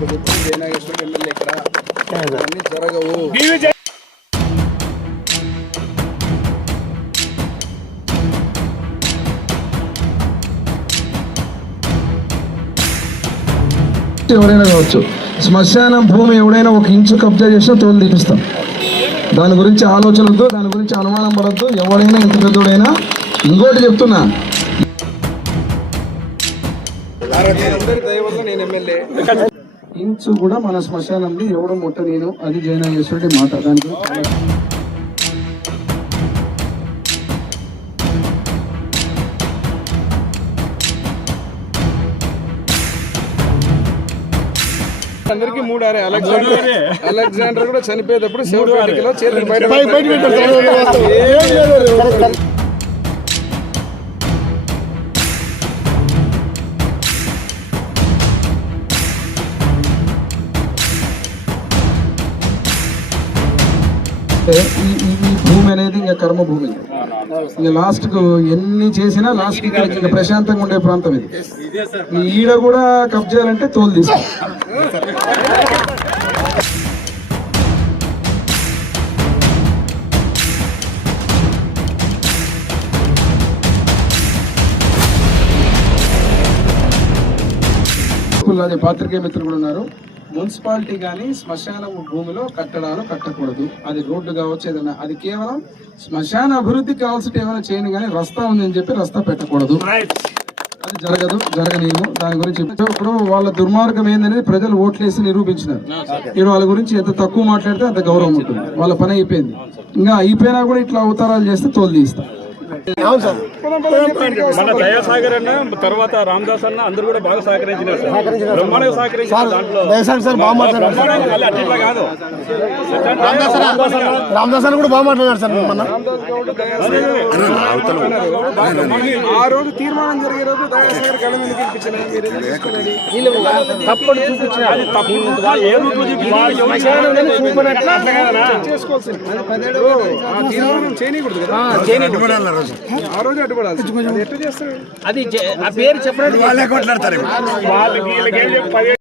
ప్రభుత్వం జయనాగేశ్వర ఎమ్మెల్యే ఇక్కడ జరగవు ఎవరైనా కావచ్చు. శ్మశానం భూమి ఎవడైనా ఒక ఇంచు కబ్జా చేసినా తోలు తీపిస్తాం. దాని గురించి ఆలోచనలతో దాని గురించి అనుమానం పడద్దు. ఎవడైనా ఎంత పెద్దోడైనా ఇంకోటి చెప్తున్నా. నేను ఎమ్మెల్యే. ఇంచు కూడా మన శ్మశానంది ఎవడు ముట్ట నేను. అది జయనాగేశ్వరుడి మాట. దాని గురించి ఆలోచన. అందరికి మూడారే అలెగ్జాండర్ అలెగ్జాండర్ కూడా చనిపోయేటప్పుడు చేతులు బయట ఈ ఈ- ఈ భూమి అనేది ఇంకా కర్మ భూమి ఇంకా లాస్ట్కు ఎన్ని చేసినా లాస్ట్ ఇంకా ప్రశాంతంగా ఉండే ప్రాంతం ఇది. ఈ ఈడ కూడా కబ్జాలంటే తోలు తీసుకో. అదే పాత్రికేయ మిత్రులు కూడా ఉన్నారు. మున్సిపాలిటీ కానీ శ్మశాన భూమిలో కట్టడాలు కట్టకూడదు. అది రోడ్డు కావచ్చు ఏదైనా అది కేవలం శ్మశాన అభివృద్ధికి కావాల్సిన ఏమైనా చేయను కానీ రస్తా ఉందని చెప్పి రస్తా పెట్టకూడదు. అది జరగదు జరగనీయము దాని గురించి ఇప్పుడు వాళ్ళ దుర్మార్గం ఏందనేది ప్రజలు ఓట్లేసి నిరూపించినారు. ఇప్పుడు వాళ్ళ గురించి ఎంత తక్కువ మాట్లాడితే అంత గౌరవం ఉంటుంది. వాళ్ళ పని అయిపోయింది. ఇంకా అయిపోయినా కూడా ఇట్లా అవతారాలు చేస్తే తోలు తీస్తాం. మన దయాసాగర్ అన్న తర్వాత రామదాస్ అన్న అందరూ కూడా బాగా సహకరించినారు సార్. బ్రహ్మాండంగా సహకరించారు దాంట్లో. అట్లా కాదు. రామదాస్ అని కూడా బాగా మాట్లాడారు సార్ మొన్న ఆ రోజు తీర్మానం జరిగే రోజు దయాసాగర్ కళ మీద గెలిపించిన మీరు ఎందుకు తీసుకునేది? తప్పని చూపించిన అది తప్పు. వాళ్ళు ఏ రూట్లో చేసుకోవాల్సింది. ఆ తీర్మానం చేయకూడదు కదా. ఆ రోజు అడ్డుపడాలి అది ఆ పేరు చెప్పడానికి ఏం చెప్పి